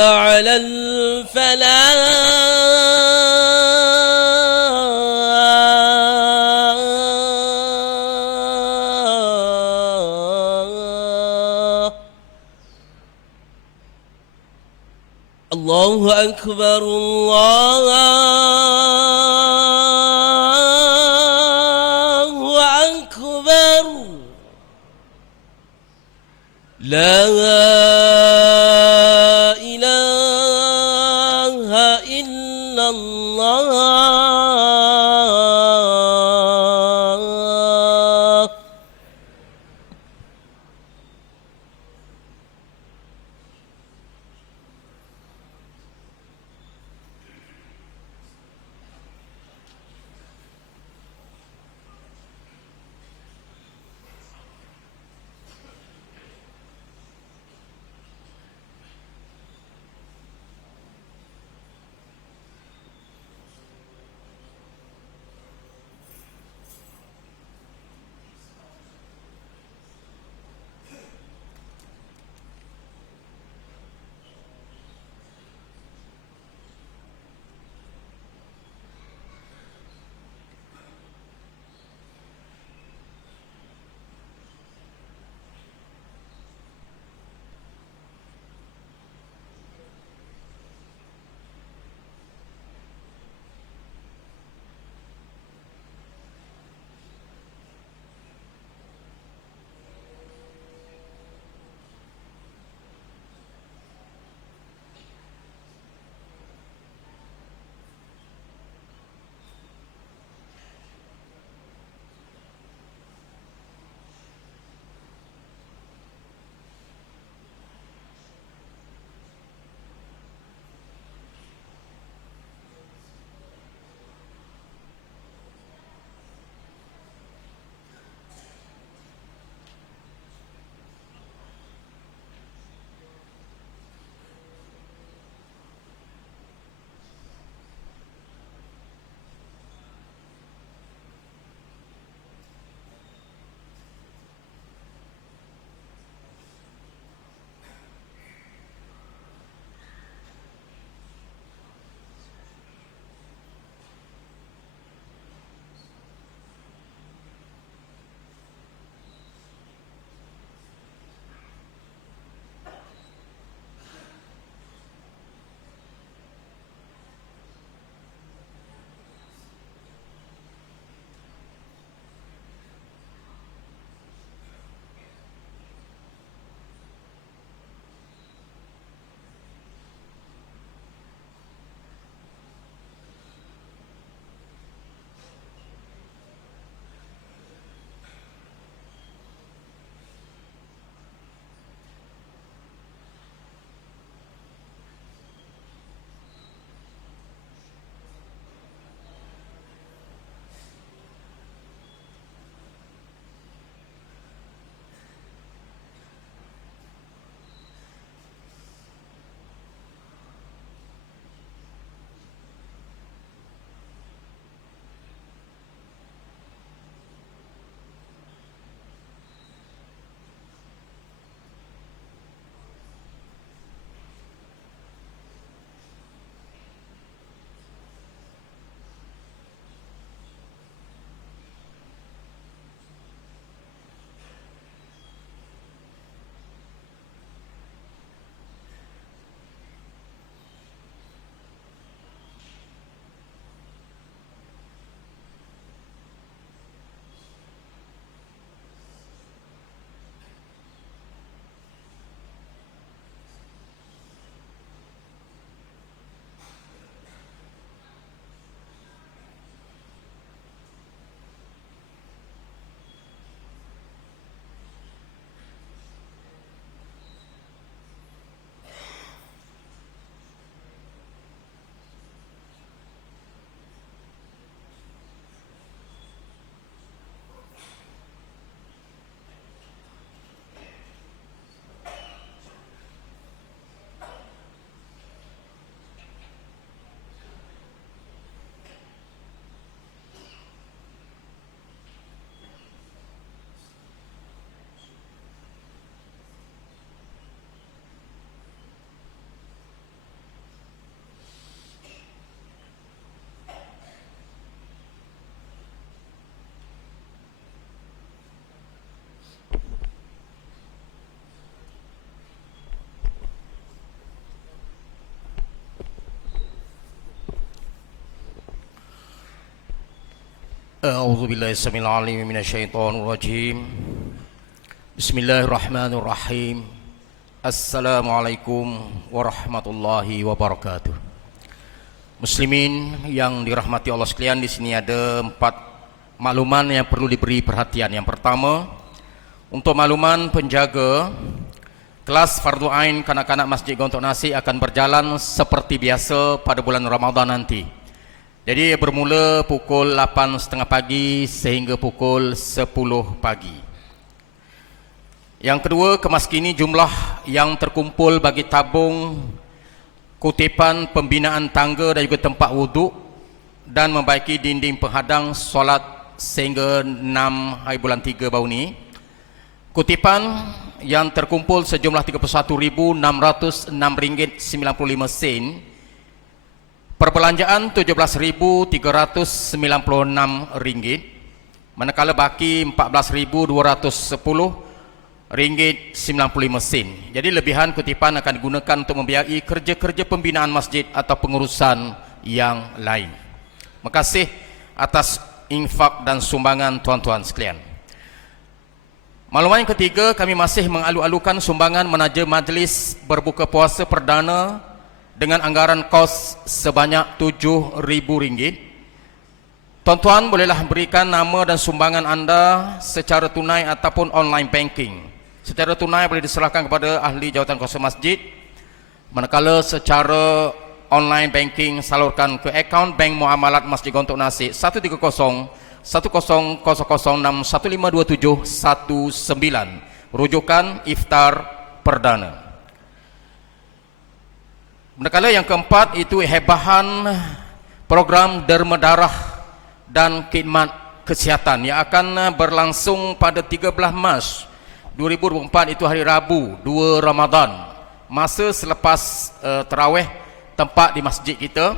على الفلاح. الله أكبر الله أكبر. لا إله إلا الله. A'udzu billahi samil alim minasyaitonir rajim. Bismillahirrahmanirrahim. Assalamualaikum warahmatullahi wabarakatuh. Muslimin yang dirahmati Allah sekalian, di sini ada 4 makluman yang perlu diberi perhatian. Yang pertama, untuk makluman penjaga, kelas fardu ain kanak-kanak Masjid Gontok Nasi akan berjalan seperti biasa pada bulan Ramadan nanti. Jadi bermula pukul 8.30 pagi sehingga pukul 10 pagi. Yang kedua, kemas kini jumlah yang terkumpul bagi tabung kutipan pembinaan tangga dan juga tempat wuduk dan membaiki dinding penghadang solat sehingga 6 hari bulan 3 baru ni. Kutipan yang terkumpul sejumlah RM31,606.95. Perbelanjaan RM17,396, manakala baki RM14,210.95. Jadi lebihan kutipan akan digunakan untuk membiayai kerja-kerja pembinaan masjid atau pengurusan yang lain. Terima kasih atas infak dan sumbangan tuan-tuan sekalian. Makluman yang ketiga, kami masih mengalu-alukan sumbangan menaja majlis berbuka puasa perdana dengan anggaran kos sebanyak RM7,000. Tuan-tuan bolehlah berikan nama dan sumbangan anda secara tunai ataupun online banking. Secara tunai boleh diserahkan kepada ahli jawatan kuasa masjid, manakala secara online banking salurkan ke akaun Bank Muamalat Masjid Gontok Nasi 130-1006-152719, rujukan iftar perdana. Manakala yang keempat itu hebahan program derma darah dan khidmat kesihatan yang akan berlangsung pada 13 Mac 2024, itu hari Rabu 2 Ramadan, masa selepas tarawih, tempat di masjid kita.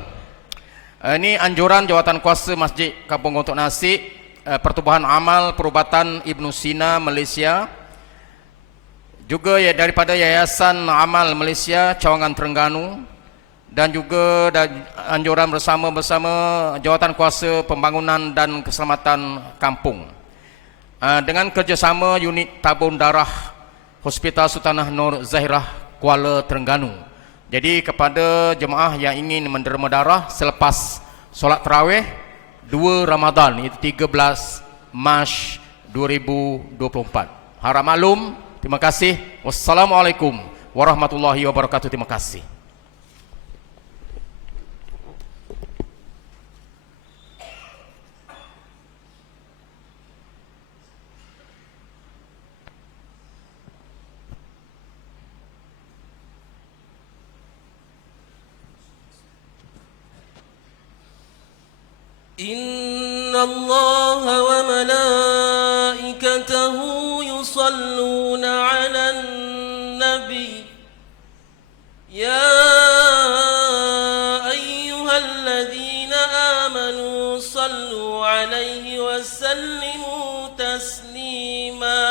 Ini anjuran jawatan kuasa Masjid Kampung Gontok Nasi, Pertubuhan Amal Perubatan Ibnu Sina Malaysia, juga daripada Yayasan Amal Malaysia Cawangan Terengganu, dan juga anjuran bersama jawatan kuasa pembangunan dan keselamatan kampung, dengan kerjasama unit tabung darah Hospital Sultanah Nur Zahirah Kuala Terengganu. Jadi kepada jemaah yang ingin menderma darah selepas solat tarawih 2 Ramadan, itu 13 Mac 2024. Harap maklum. Terima kasih. Wassalamualaikum warahmatullahi wabarakatuh. Terima kasih. إن الله وملائكته يصلون على النبي يا أيها الذين آمنوا صلوا عليه وسلموا تسليما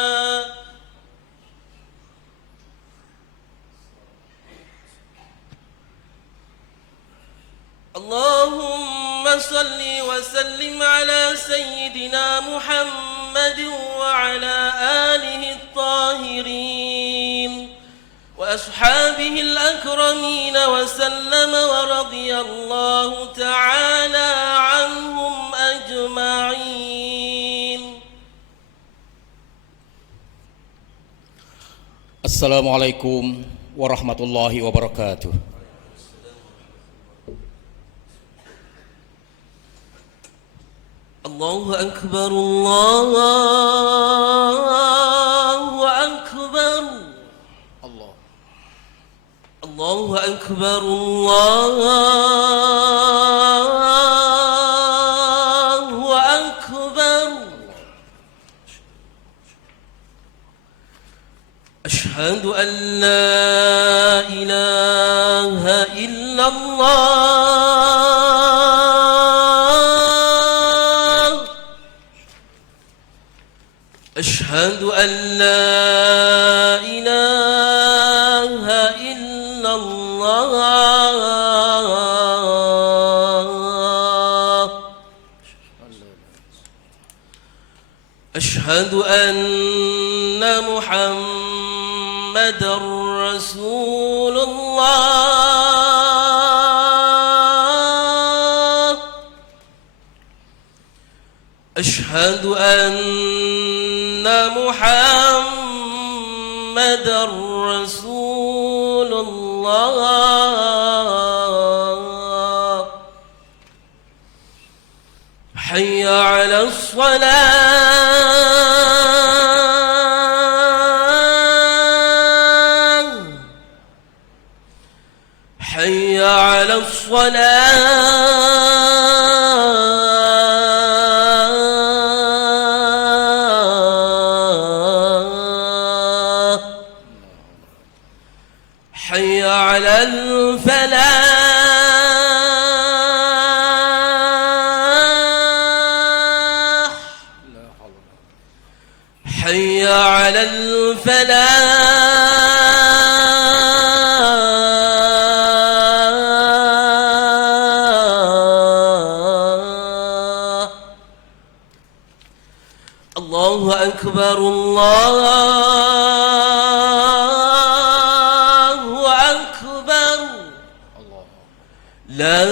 اللهم صل وسلم على سيدنا محمد وعلى آله الطاهرين وأصحابه الأكرمين وسلم ورضي الله تعالى عنهم أجمعين. Assalamualaikum warahmatullahi wabarakatuh. الله أكبر الله أكبر الله أكبر الله أكبر أشهد أن لا إله إلا الله أشهد أن لا إله إلا الله أشهد أن محمدا رسول الله أشهد أن محمدا رسول الله حي على الصلاة حي على الصلاة حي على الفلاح حي على الفلاح الله أكبر الله أكبر لا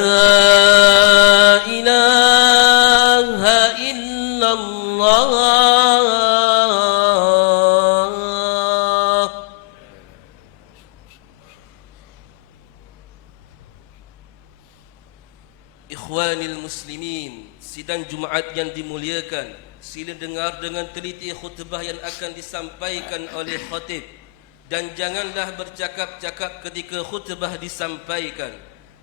إله إلا الله Ikhwanil Muslimin, sidang Jumaat yang dimuliakan, sila dengar dengan teliti khutbah yang akan disampaikan oleh khatib dan janganlah bercakap-cakap ketika khutbah disampaikan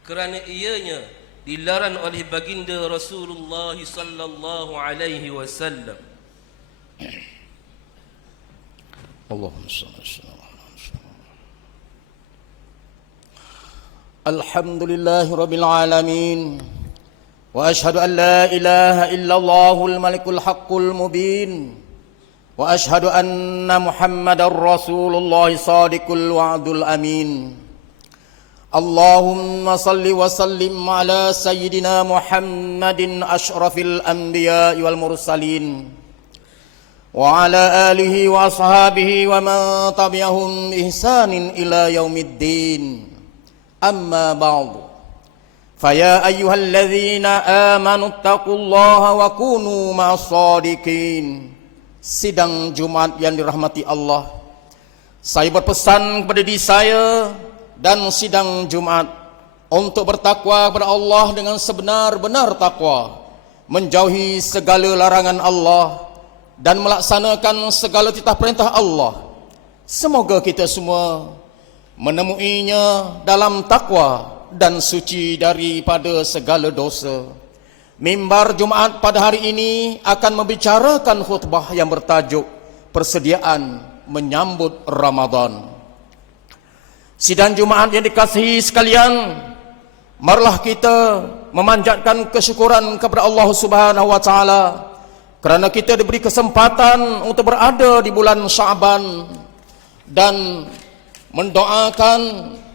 kerana ianya dilarang oleh baginda Rasulullah sallallahu alaihi wasallam. Allahumma salli ala Alhamdulillahirabbil alamin wa ashhadu an la ilaha illallahul malikul haqqul mubin wa ashhadu anna Muhammadar Rasulullah sadiqul wa'dul amin. Allahumma salli wa sallim ala sayyidina Muhammadin asyrafil anbiya'i wal mursalin wa ala alihi wa ashabihi wa man tabi'ahum ihsanin ila yaumiddin. Amma ba'du, faya ayyuhalladzina amanu taqullaha wa kunu ma'as-shadiqin. Sidang Jumat yang dirahmati Allah, saya berpesan kepada diri saya dan sidang Jumat untuk bertakwa kepada Allah dengan sebenar-benar takwa, menjauhi segala larangan Allah dan melaksanakan segala titah perintah Allah. Semoga kita semua menemuinya dalam takwa dan suci daripada segala dosa. Mimbar Jumaat pada hari ini akan membicarakan khutbah yang bertajuk persediaan menyambut Ramadan. Sidang Jumaat yang dikasihi sekalian, marilah kita memanjatkan kesyukuran kepada Allah Subhanahu wa taala kerana kita diberi kesempatan untuk berada di bulan Syaban dan mendoakan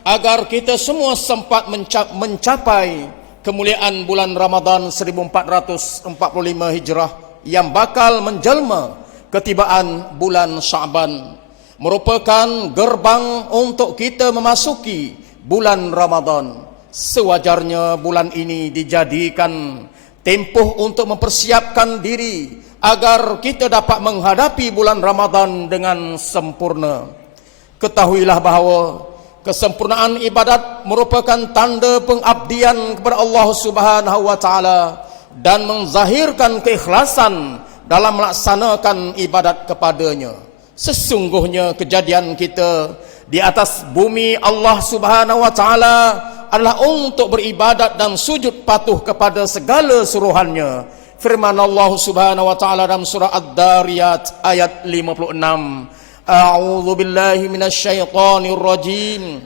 agar kita semua sempat mencapai kemuliaan bulan Ramadan 1445 Hijrah yang bakal menjelma ketibaan bulan Syaban, merupakan gerbang untuk kita memasuki bulan Ramadan. Sewajarnya bulan ini dijadikan tempoh untuk mempersiapkan diri agar kita dapat menghadapi bulan Ramadan dengan sempurna. Ketahuilah bahawa kesempurnaan ibadat merupakan tanda pengabdian kepada Allah Subhanahu wa taala dan menzahirkan keikhlasan dalam melaksanakan ibadat kepadanya. Sesungguhnya kejadian kita di atas bumi Allah Subhanahu wa taala adalah untuk beribadat dan sujud patuh kepada segala suruhannya. Firman Allah Subhanahu wa taala dalam surah Ad-Dariyat ayat 56. A'udzu billahi minasyaitonir rajim.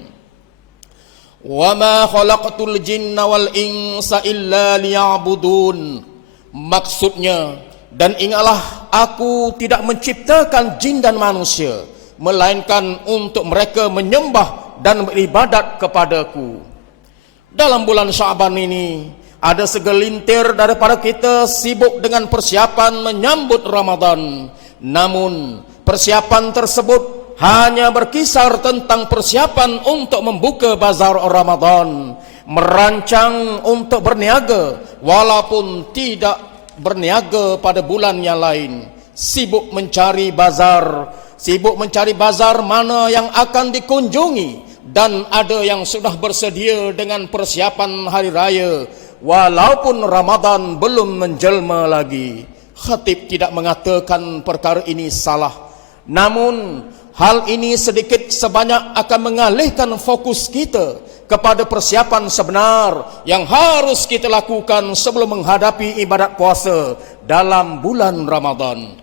Wa ma khalaqtul jinna wal insa illa liya'budun. Maksudnya, dan ingatlah aku tidak menciptakan jin dan manusia melainkan untuk mereka menyembah dan beribadat kepadaku. Dalam bulan Syaban ini ada segelintir daripada kita sibuk dengan persiapan menyambut Ramadan. Namun persiapan tersebut hanya berkisar tentang persiapan untuk membuka bazar Ramadan, merancang untuk berniaga walaupun tidak berniaga pada bulan yang lain, sibuk mencari bazar mana yang akan dikunjungi, dan ada yang sudah bersedia dengan persiapan hari raya walaupun Ramadan belum menjelma lagi. Khatib tidak mengatakan perkara ini salah, namun hal ini sedikit sebanyak akan mengalihkan fokus kita kepada persiapan sebenar yang harus kita lakukan sebelum menghadapi ibadat puasa dalam bulan Ramadan.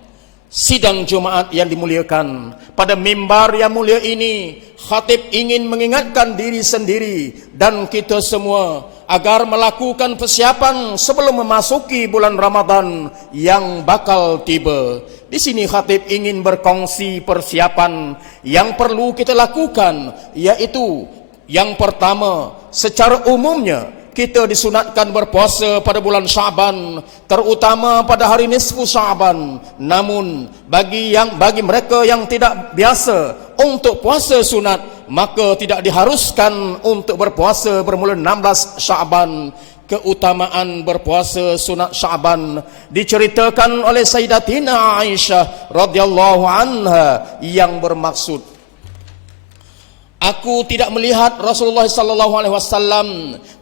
Sidang Jumaat yang dimuliakan, pada mimbar yang mulia ini, khatib ingin mengingatkan diri sendiri dan kita semua agar melakukan persiapan sebelum memasuki bulan Ramadan yang bakal tiba. Di sini khatib ingin berkongsi persiapan yang perlu kita lakukan, yaitu yang pertama, secara umumnya kita disunatkan berpuasa pada bulan Syaban, terutama pada hari nisfu Syaban. Namun bagi mereka yang tidak biasa untuk puasa sunat, maka tidak diharuskan untuk berpuasa bermula 16 Syaban. Keutamaan berpuasa sunat Syaban diceritakan oleh Sayyidatina Aisyah radhiyallahu anha yang bermaksud, aku tidak melihat Rasulullah sallallahu alaihi wasallam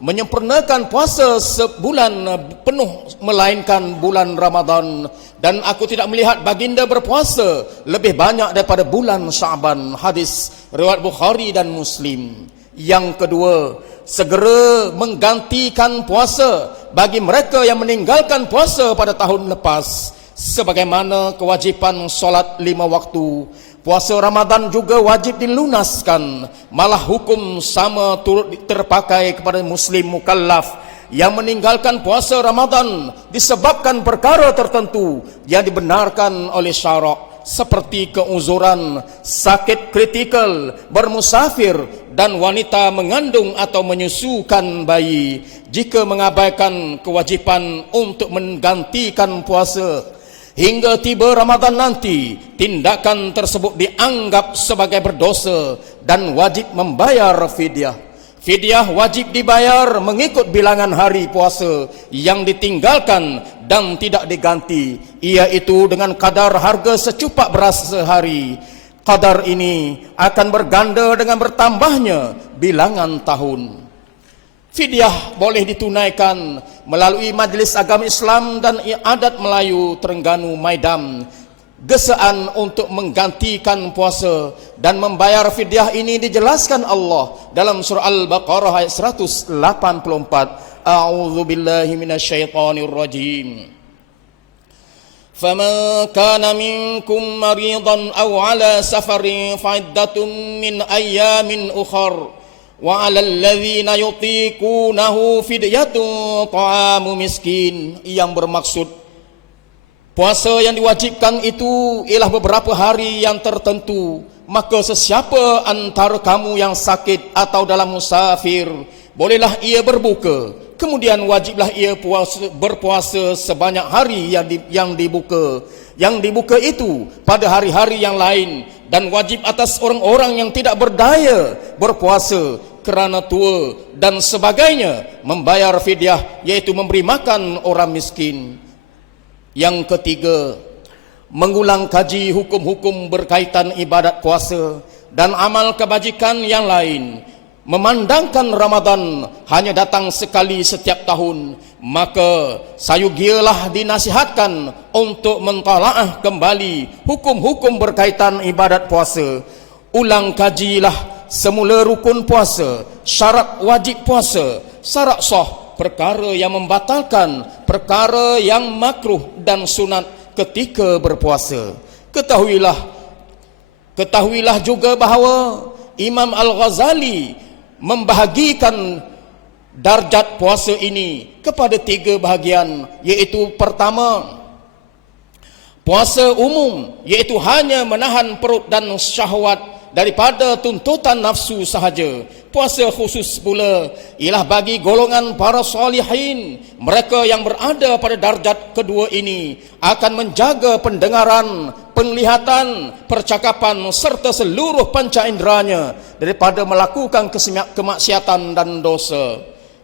menyempurnakan puasa sebulan penuh melainkan bulan Ramadan, dan aku tidak melihat baginda berpuasa lebih banyak daripada bulan Syaban. Hadis riwayat Bukhari dan Muslim. Yang kedua, segera menggantikan puasa bagi mereka yang meninggalkan puasa pada tahun lepas, sebagaimana kewajipan solat 5 waktu. Puasa Ramadan juga wajib dilunaskan. Malah hukum sama turut terpakai kepada muslim mukallaf yang meninggalkan puasa Ramadan disebabkan perkara tertentu yang dibenarkan oleh syarak, seperti keuzuran, sakit kritikal, bermusafir, dan wanita mengandung atau menyusukan bayi. Jika mengabaikan kewajipan untuk menggantikan puasa hingga tiba Ramadan nanti, tindakan tersebut dianggap sebagai berdosa dan wajib membayar fidyah. Fidyah wajib dibayar mengikut bilangan hari puasa yang ditinggalkan dan tidak diganti, iaitu dengan kadar harga secupak beras sehari. Kadar ini akan berganda dengan bertambahnya bilangan tahun. Fidyah boleh ditunaikan melalui Majlis Agama Islam dan Adat Melayu Terengganu Maidam. Gesaan untuk menggantikan puasa dan membayar fidyah ini dijelaskan Allah dalam surah Al-Baqarah ayat 184. A'udzu billahi minasyaitonir rajim. Faman kana minkum maridan aw ala safarin fa'iddatun min ayyamin ukhar wa 'alal ladzina yutiqunahu fidyatun ta'amu miskin, yang bermaksud puasa yang diwajibkan itu ialah beberapa hari yang tertentu. Maka sesiapa antara kamu yang sakit atau dalam musafir, bolehlah ia berbuka. Kemudian wajiblah ia berpuasa sebanyak hari yang dibuka. Yang dibuka itu pada hari-hari yang lain. Dan wajib atas orang-orang yang tidak berdaya berpuasa kerana tua dan sebagainya membayar fidyah, yaitu memberi makan orang miskin. Yang ketiga, mengulang kaji hukum-hukum berkaitan ibadat puasa dan amal kebajikan yang lain. Memandangkan Ramadan hanya datang sekali setiap tahun, maka sayugialah dinasihatkan untuk mentalaah kembali hukum-hukum berkaitan ibadat puasa. Ulang kajilah semula rukun puasa, syarat wajib puasa, syarat sah, perkara yang membatalkan, perkara yang makruh dan sunat ketika berpuasa. Ketahuilah juga bahawa Imam Al-Ghazali membahagikan darjat puasa ini kepada 3 bahagian, iaitu pertama, puasa umum, iaitu hanya menahan perut dan syahwat daripada tuntutan nafsu sahaja. Puasa khusus pula ialah bagi golongan para salihin. Mereka yang berada pada darjat kedua ini akan menjaga pendengaran, penglihatan, percakapan serta seluruh panca inderanya daripada melakukan kemaksiatan dan dosa.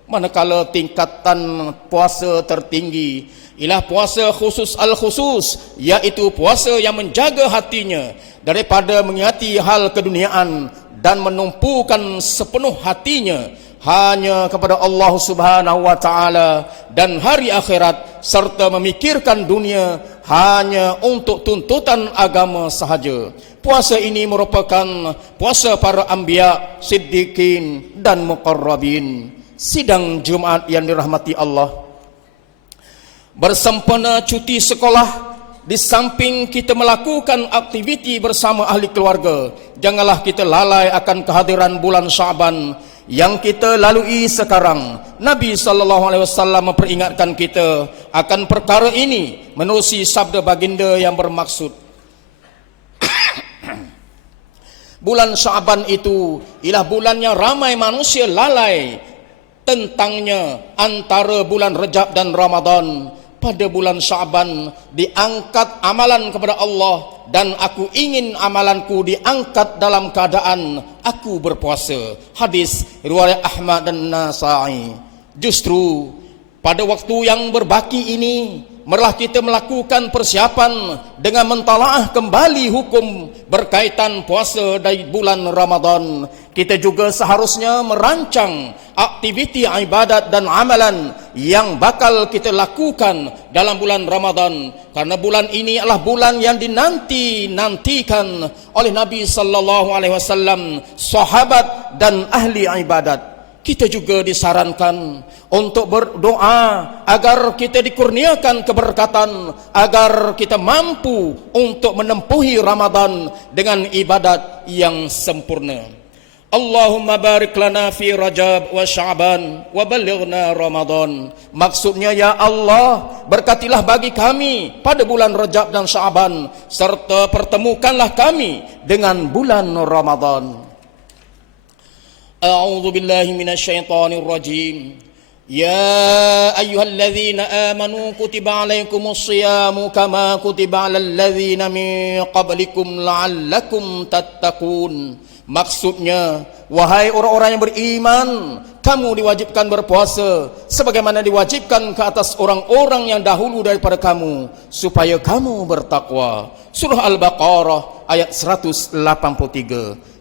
Manakala tingkatan puasa tertinggi ialah puasa khusus al-khusus, iaitu puasa yang menjaga hatinya daripada mengingati hal keduniaan dan menumpukan sepenuh hatinya hanya kepada Allah Subhanahu wa taala dan hari akhirat, serta memikirkan dunia hanya untuk tuntutan agama sahaja. Puasa ini merupakan puasa para anbiya, siddiqin dan muqarrabin. Sidang Jumaat yang dirahmati Allah, bersempena cuti sekolah, di samping kita melakukan aktiviti bersama ahli keluarga, janganlah kita lalai akan kehadiran bulan Syaban yang kita lalui sekarang. Nabi SAW memperingatkan kita akan perkara ini menerusi sabda baginda yang bermaksud, bulan Syaban itu ialah bulan yang ramai manusia lalai tentangnya antara bulan Rajab dan Ramadan. Pada bulan Syaban diangkat amalan kepada Allah, dan aku ingin amalanku diangkat dalam keadaan aku berpuasa. Hadis riwayat Ahmad dan Nasa'i. Justru pada waktu yang berbaki ini marilah kita melakukan persiapan dengan mentalaah kembali hukum berkaitan puasa dari bulan Ramadan. Kita juga seharusnya merancang aktiviti ibadat dan amalan yang bakal kita lakukan dalam bulan Ramadan, karena bulan ini adalah bulan yang dinanti-nantikan oleh Nabi sallallahu alaihi wasallam, sahabat dan ahli ibadat. Kita juga disarankan untuk berdoa agar kita dikurniakan keberkatan, agar kita mampu untuk menempuhi Ramadan dengan ibadat yang sempurna. Allahumma barik lana fi Rajab wa Sya'ban wa balighna Ramadan. Maksudnya, ya Allah, berkatilah bagi kami pada bulan Rajab dan Sya'ban, serta pertemukanlah kami dengan bulan Ramadan. A'udzu billahi minasyaitonir rajim. Ya ayyuhalladzina amanu kutiba alaikumus shiyamu kama kutiba alal ladzina min qablikum la'allakum tattaqun. Maksudnya, wahai orang-orang yang beriman, kamu diwajibkan berpuasa sebagaimana diwajibkan ke atas orang-orang yang dahulu daripada kamu, supaya kamu bertakwa. Surah Al-Baqarah ayat 183.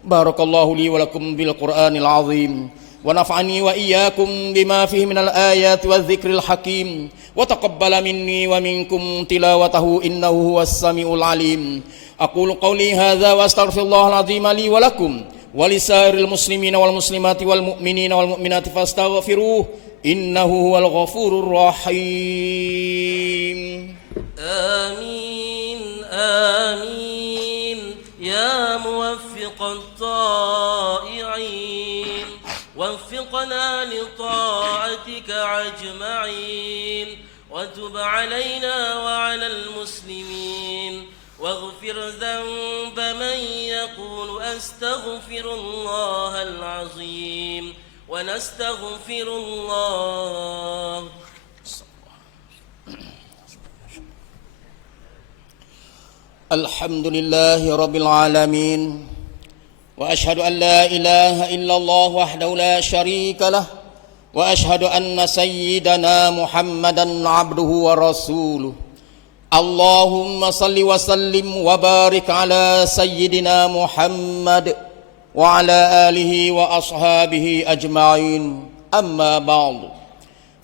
Barakallahu li wa lakum bil Qur'anil azim, wa nafa'ani wa iyyakum bima fihi minal ayati wadh-dhikril hakim, wa taqabbala minni wa minkum tilawatahu innahu huwas samiul alim. Aqulu qawli hadza wa astaghfirullahal azim li wa lakum wa lisairil muslimina wal muslimati wal mu'minina wal mu'minati fastaghfiruh innahu huwal ghafurur rahim. Amin amin ya muwaffiqat ta'i'in waffiqna li ta'atika ajma'in wa tub 'alaina wa 'alal muslimin واغفر ذنب من يقول أستغفر الله العظيم ونستغفر الله. الحمد لله رب العالمين وأشهد أن لا إله إلا الله وحده لا شريك له وأشهد أن سيدنا محمدا عبده ورسوله. Allahumma salli wa sallim wa barik ala sayyidina Muhammad wa ala alihi wa ashabihi ajma'in. Amma ba'du.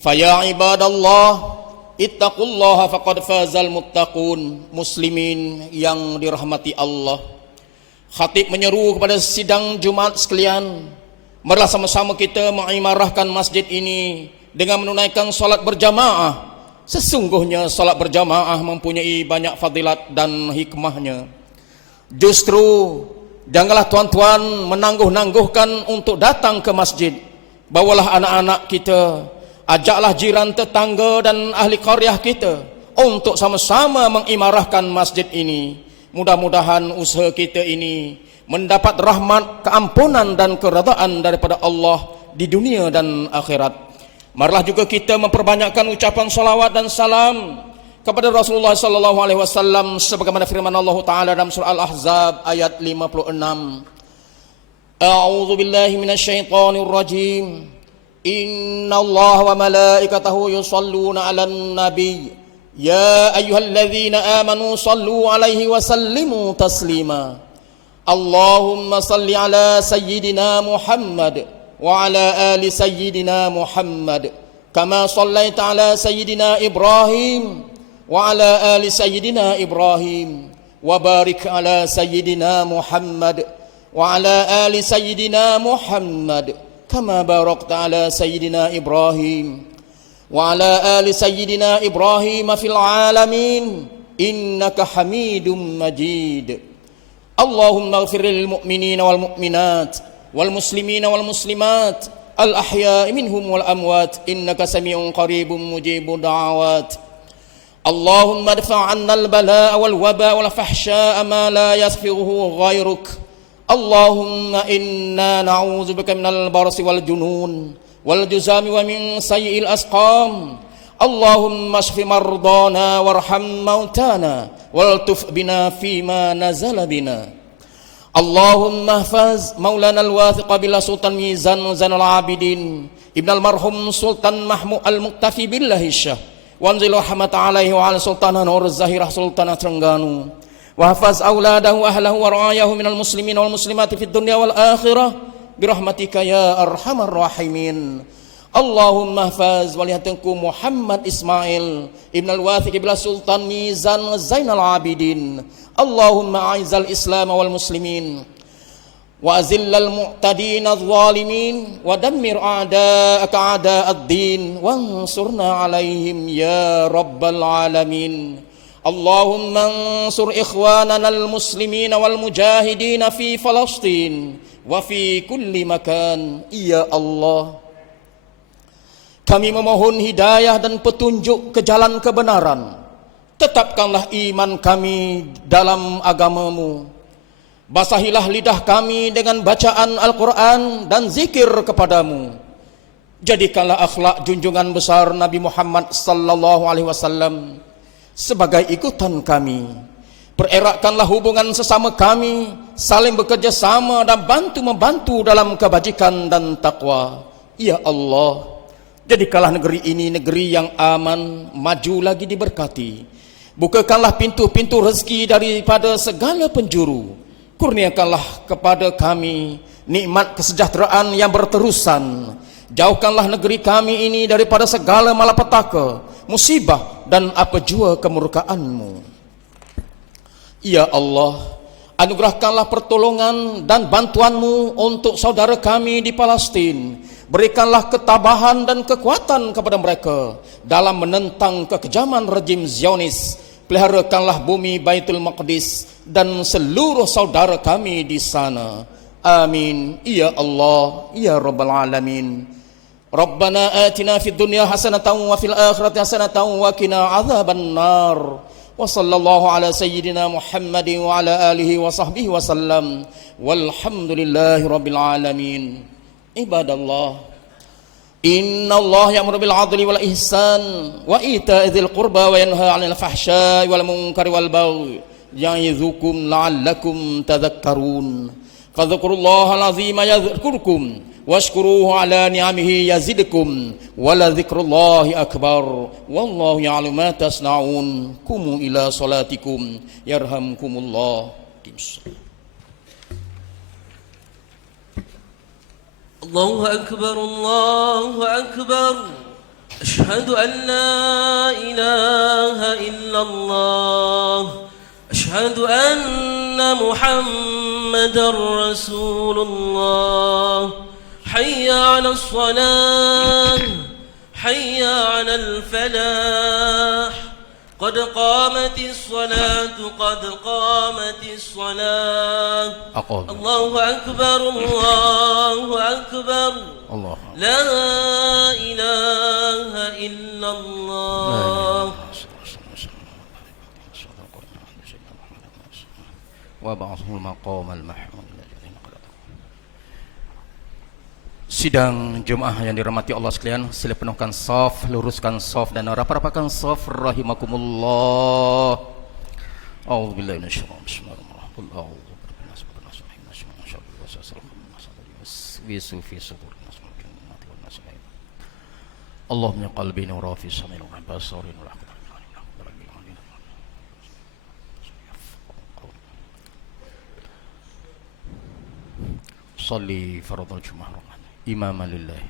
Faya ibadallah, ittaqullaha faqad fazal muttaqun. Muslimin yang dirahmati Allah, khatib menyeru kepada sidang Jumat sekalian, marilah sama-sama kita mengimarahkan masjid ini dengan menunaikan solat berjamaah. Sesungguhnya salat berjamaah mempunyai banyak fadilat dan hikmahnya. Justru janganlah tuan-tuan menangguh-nangguhkan untuk datang ke masjid. Bawalah anak-anak kita, ajaklah jiran tetangga dan ahli qaryah kita untuk sama-sama mengimarahkan masjid ini. Mudah-mudahan usaha kita ini mendapat rahmat, keampunan dan keredaan daripada Allah di dunia dan akhirat. Marilah juga kita memperbanyakkan ucapan salawat dan salam kepada Rasulullah sallallahu alaihi wasallam sebagaimana firman Allah taala dalam surah Al-Ahzab ayat 56. A'udzu billahi minasyaitonir rajim. Innallaha wa malaikatahu yusholluna 'alan nabiy. Ya ayyuhalladzina amanu shallu 'alaihi wa sallimu taslima. Allahumma salli 'ala sayyidina Muhammad wa 'ala ali sayyidina Muhammad kama shallaita 'ala sayyidina Ibrahim wa 'ala ali sayyidina Ibrahim wa barik 'ala sayyidina Muhammad wa 'ala ali sayyidina Muhammad kama barakta 'ala sayyidina Ibrahim wa 'ala ali sayyidina Ibrahim fil 'alamin innaka Hamidum Majid. Allahumma ighfir lil mu'minina wal mu'minat wal muslimina wal muslimat al ahya'i minhum wal amwat innaka sami'un qaribun mujibud da'awat. Allahumma adfa' 'anna al bala'a wal waba'a wal fahsya'a ma la yasfiruhu ghairuk. Allahumma inna na'udzubika minal barsi wal junun wal juzami wa min sayyi'il asqam. Allahumma shfi mardana warham mautana waltuf bina fima nazala bina. Allahumma hafaz maulana al-wathiq billah sultan mizan zainal abidin ibn al-marhum sultan mahmud al-muktafi billahi syah wanzil rahmat alaihi wa ala sultana nur zahirah sultana Terengganu. Wahfaz auladahu ahlahu wa ra'ayahu minal muslimin wal muslimati fid dunya wal akhirah birahmatika ya arhamar rahimin. Allahumma hafaz walihatanku Muhammad Ismail ibn al-Wathiq bila Sultan Mizan Zainal Abidin. Allahumma a'izzal Islam wal muslimin wa azillal mu'tadin adh-dhalimin wa dammir a'da'aka a'da'ad-din wansurna 'alaihim ya rabbal alamin. Allahumma ansur ikhwanana al-muslimin wal mujahidin fi Palestin wa fi kulli makan. Ya Allah, kami memohon hidayah dan petunjuk ke jalan kebenaran. Tetapkanlah iman kami dalam agamamu. Basahilah lidah kami dengan bacaan Al-Quran dan zikir kepadamu. Jadikanlah akhlak junjungan besar Nabi Muhammad sallallahu alaihi wasallam sebagai ikutan kami. Pereratkanlah hubungan sesama kami, saling bekerja sama dan bantu-membantu dalam kebajikan dan takwa. Ya Allah, jadikanlah negeri ini negeri yang aman, maju lagi diberkati. Bukakanlah pintu-pintu rezeki daripada segala penjuru. Kurniakanlah kepada kami nikmat kesejahteraan yang berterusan. Jauhkanlah negeri kami ini daripada segala malapetaka, musibah dan apa jua kemurkaan-Mu. Ya Allah, anugerahkanlah pertolongan dan bantuan-Mu untuk saudara kami di Palestin. Berikanlah ketabahan dan kekuatan kepada mereka dalam menentang kekejaman rejim Zionis. Peliharakanlah bumi Baitul Maqdis dan seluruh saudara kami di sana. Amin. Ya Allah, ya Rabbal Alamin. Rabbana atina fid dunya hasanatan wa fil akhirati hasanatan wa qina adzaban nar. Wa sallallahu ala sayyidina Muhammadin wa ala alihi wa sahbihi wa sallam. Walhamdulillahi rabbil alamin. Ibadallah, inna Allah ya'muru bil 'adli wal ihsan wa ita'i dzil qurba wa yanha 'anil fahsya'i wal munkari wal baghi ya'idzukum la'allakum tadhakkarun. Fadhkurullahal 'azima yadhkurkum washkuruhu 'ala ni'amihi yazidkum wa la dzikrullahi akbar wallahu ya'lamu ma tasna'un. Qumu ila salatikum yarhamkumullah. Allahu akbar, Allahu akbar. Ashhadu an la ilaha illallah. Ashhadu anna Muhammadar Rasulullah. Hayya 'alas salah, hayya 'alal falah. Qad qamatis salatu, qad qamatis salah. Allahu akbar, Allahu akbar. La ilaha illallah. Wa ba'athul maqamal mahmud. Sidang jemaah yang dirahmati Allah sekalian, sila penuhkan saf, luruskan saf dan rapat-rapatkan saf rahimakumullah. A'udzubillahi minasyaitonir rajim. Allahumma qalbi nura fi samil wa basarin wa salli fardhu jumu'ah imama lillah.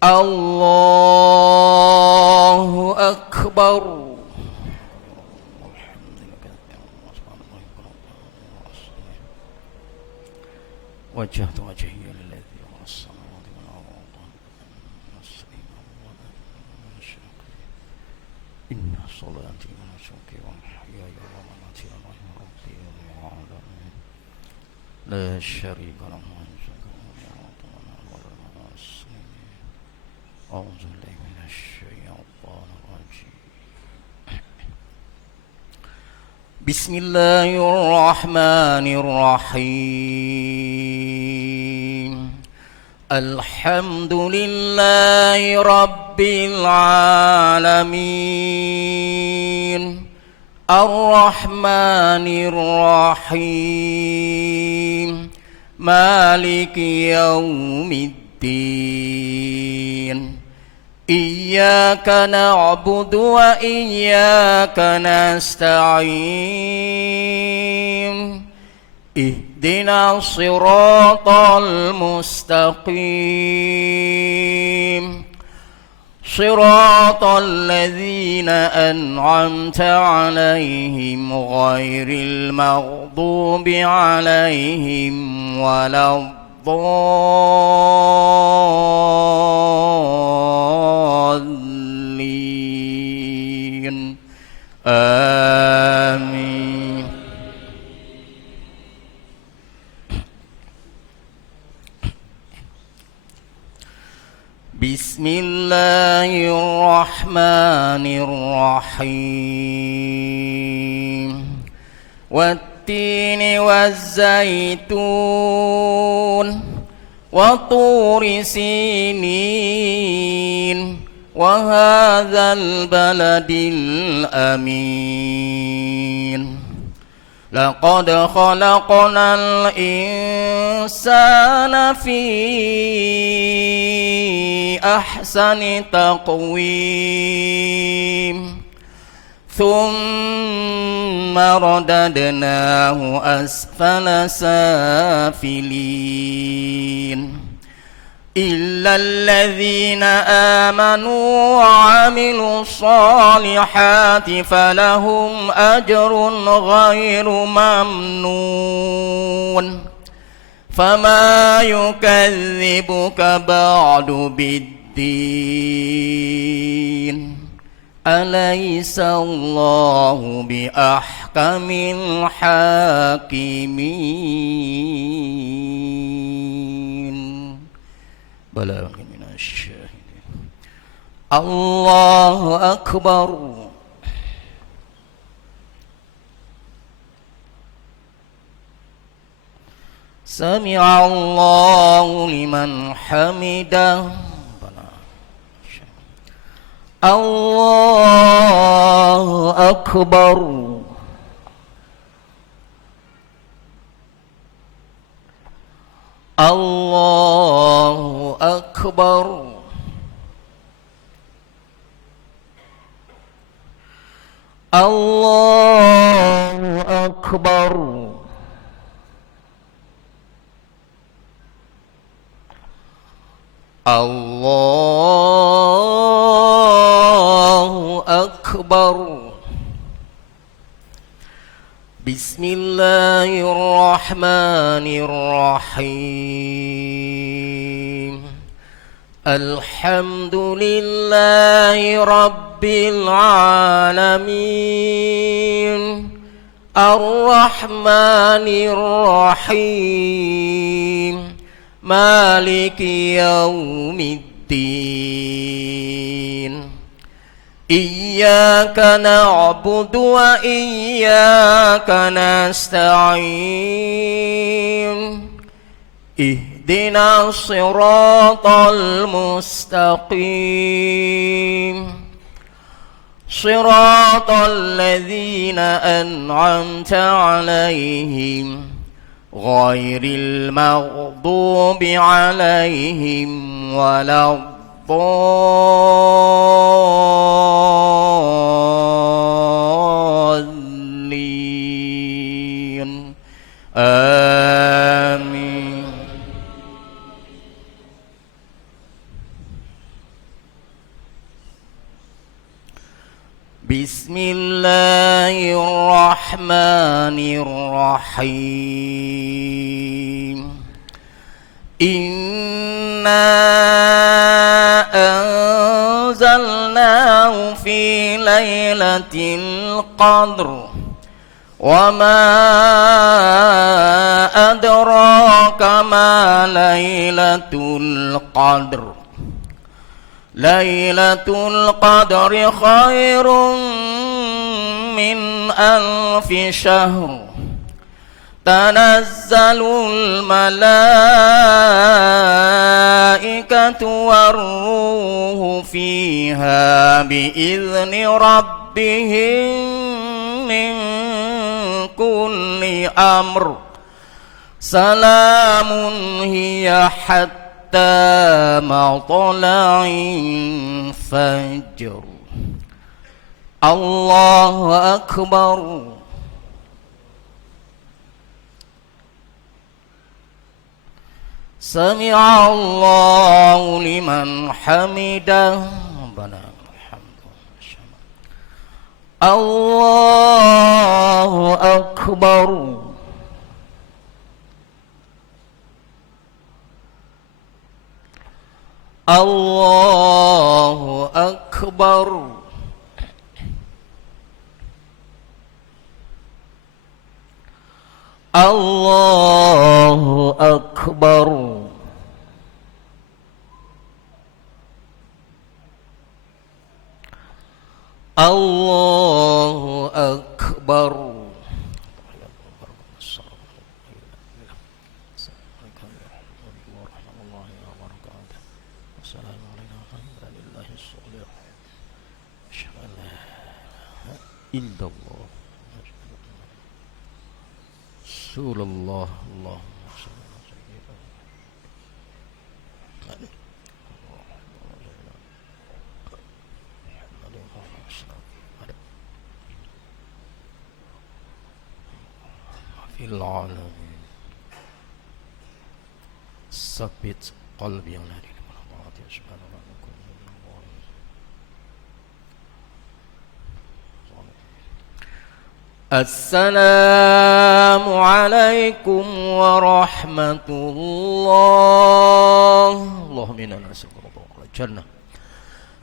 Allahu akbar. Wajjahtu wajhiya lilladzi fatara as-samawati wal arda inna salati wa nusuki wa mahyaya wa mamati lillahi rabbil alamin la syarika lahu. أعوذ بالله من الشيطان الرجيم. بسم الله الرحمن الرحيم. الحمد لله رب العالمين الرحمن الرحيم مالك يوم الدين إياك نعبد وإياك نستعين اهدنا الصراط المستقيم صراط الذين أنعمت عليهم غير المغضوب عليهم ولا الضالين آمين. بسم الله الرحمن الرحيم. والتين والزيتون وطور سينين وهذا البلد الأمين لقد خلقنا الإنسان في أحسن تقويم ثم رددناه أسفل سافلين إلا الذين آمنوا وعملوا الصالحات فلهم أجر غير ممنون فما يكذبك بعد بالدين أليس الله بأحكم الحاكمين بلى من الشاهدين. الله أكبر. سمع الله لمن حمده. الله أكبر. الله أكبر. الله أكبر. الله أكبر. بسم الله الرحمن الرحيم. الحمد لله رب العالمين الرحمن الرحيم مالك يوم الدين إياك نعبد وإياك نستعين اهدنا الصراط المستقيم صراط الذين أنعمت عليهم غير المغضوب عليهم ولا الضالين آمين. بسم الله الرحمن الرحيم. إنا أنزلناه في ليلة القدر وما أدراك ما ليلة القدر. ليلة القدر خير من 1000 شهر. تنزل الملائكة والروح فيها بإذن ربهم من كل أمر. سلام هي حتى مطلع الفجر. الله أكبر. سمع الله لمن حمده. ربنا الحمد. الله أكبر. الله أكبر. الله أكبر. الله أكبر. إلا الله رسول الله. اللهم صل على سيدنا في العالمين. ثبت قلبي على دينك والطاعة سبحان الله. السلام عليكم ورحمة الله. اللهم إنا نسألك الجنة.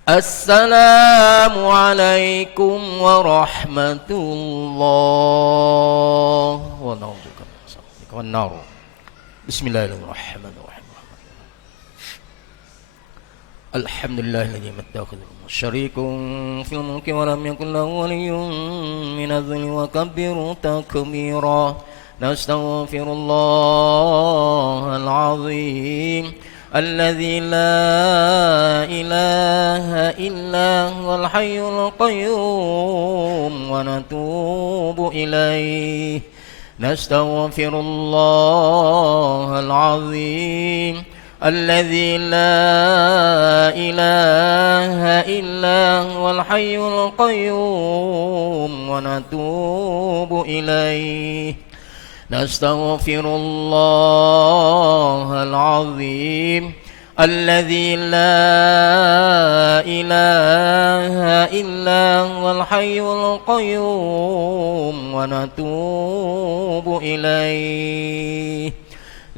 السلام عليكم ورحمة الله ونعوذ بك من سخطك والنار. بسم الله الرحمن الرحيم. الحمد لله الذي متخذ شريك في الملك ولم يكن له ولي من الذل وكبره تكبيرا. نستغفر الله العظيم الذي لا إله إلا هو الحي القيوم ونتوب إليه. نستغفر الله العظيم الذي لا إله إلا هو الحي القيوم ونتوب إليه. نستغفر الله العظيم الذي لا إله إلا هو الحي القيوم ونتوب إليه.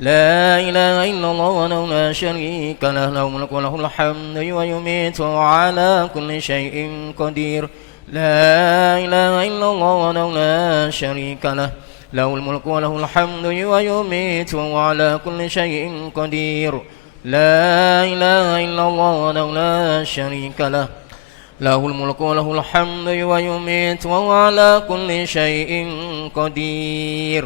لا إله إلا الله وحده لا شريك له له الملك وله الحمد ويميت وعلى كل شيء قدير. لا إله إلا الله وحده لا شريك له له الملك وله الحمد ويميت وعلى كل شيء قدير. لا إله إلا الله وحده لا شريك له له الملك وله الحمد ويميت وهو على كل شيء قدير.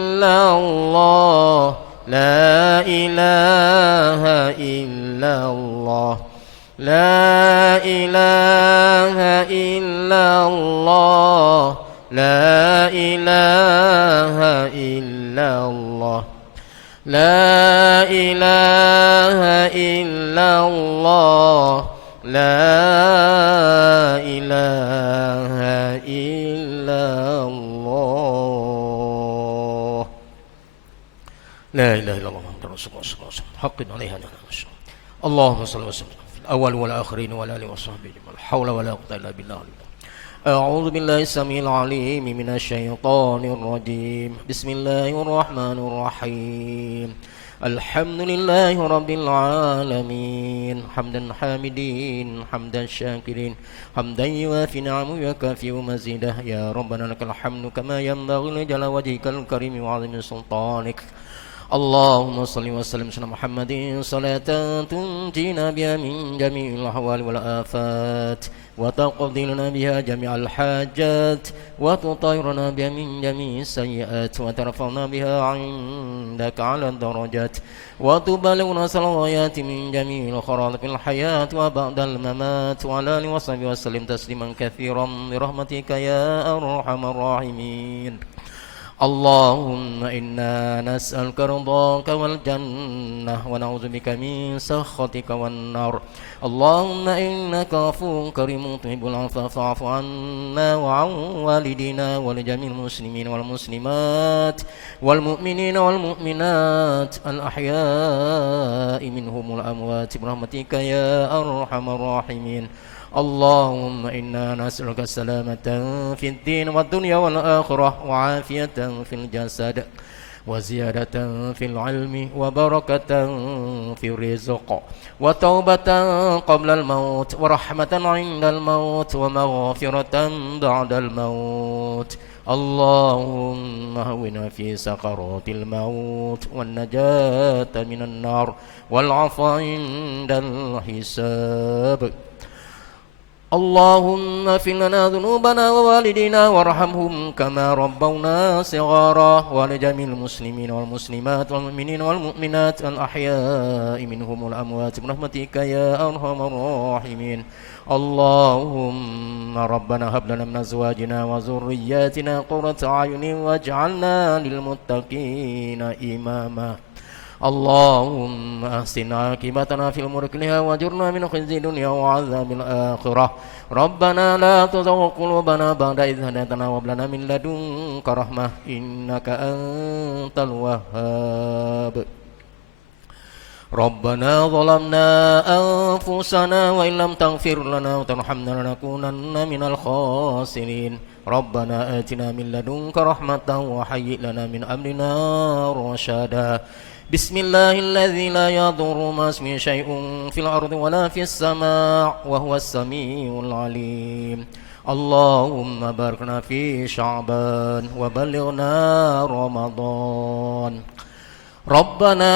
الله لا إله إلا الله لا إله إلا الله لا إله إلا الله لا إله إلا الله لا إله إلا الله لا إله إلا الله محمد رسول الله صلى الله عليه وسلم حق عليها اللهم صل وسلم في الأول والآخرين والآل وصحبه لا حول ولا قوة إلا بالله. أعوذ بالله السميع العليم من الشيطان الرجيم. بسم الله الرحمن الرحيم. الحمد لله رب العالمين حمدا حامدين حمدا شاكرين حمدا يوافي نعمه ويكافئ مزيده. يا ربنا لك الحمد كما ينبغي لجلال وجهك الكريم وعظيم سلطانك. اللهم صل وسلم على محمد صلاة تنجينا بها من جميع الأحوال والآفات وتقضي لنا بها جميع الحاجات وتطهرنا بها من جميع السيئات وترفعنا بها عندك على الدرجات وتبلغنا الغايات من جميع الخيرات في الحياة وبعد الممات وعلى آله وصحبه وسلم تسليما كثيرا برحمتك يا أرحم الراحمين. اللهم إنا نسألك رضاك والجنة ونعوذ بك من سخطك والنار. اللهم إنك عفو كريم تحب العفو فاعف عنا وعن والدينا ولجميع المسلمين والمسلمات والمؤمنين والمؤمنات الأحياء منهم والأموات برحمتك يا أرحم الراحمين. اللهم إنا نسألك السلامة في الدين والدنيا والآخرة وعافية في الجسد وزيادة في العلم وبركة في الرزق وتوبة قبل الموت ورحمة عند الموت ومغفرة بعد الموت. اللهم هونا في سكرات الموت والنجاة من النار والعفو عند الحساب. اللهم اغفر لنا ذنوبنا ووالدينا وارحمهم كما ربونا صغارا ولجميع المسلمين والمسلمات والمؤمنين والمؤمنات الأحياء منهم والأموات برحمتك يا أرحم الراحمين. اللهم ربنا هب لنا من أزواجنا وذرياتنا قرة أعين واجعلنا للمتقين إماما. اللهم أحسن عاقبتنا في الأمور كلها واجرنا من خزي الدنيا وعذاب الآخرة. ربنا لا تزغ قلوبنا بعد إذ هديتنا وهب لنا من لدنك رحمة إنك أنت الوهاب. ربنا ظلمنا أنفسنا وإن لم تغفر لنا وترحمنا لنكونن من الخاسرين. ربنا آتنا من لدنك رحمة وهيئ لنا من أمرنا رشدا. بسم الله الذي لا يضر مع اسمه شيء في الأرض ولا في السماء وهو السميع العليم. اللهم باركنا في شعبان وبلغنا رمضان. ربنا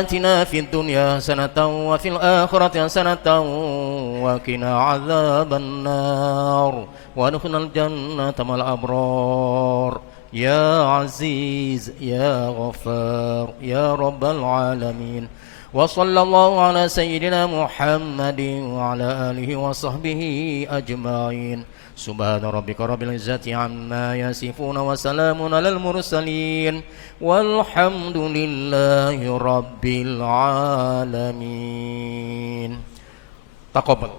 آتنا في الدنيا حسنة وفي الآخرة حسنة وقنا عذاب النار وادخلنا الجنة مع الأبرار. يا عزيز يا غفار يا رب العالمين. وصلى الله على سيدنا محمد وعلى آله وصحبه أجمعين. سبحان ربك رب العزة عما يصفون وسلام على المرسلين والحمد لله رب العالمين. تقبل.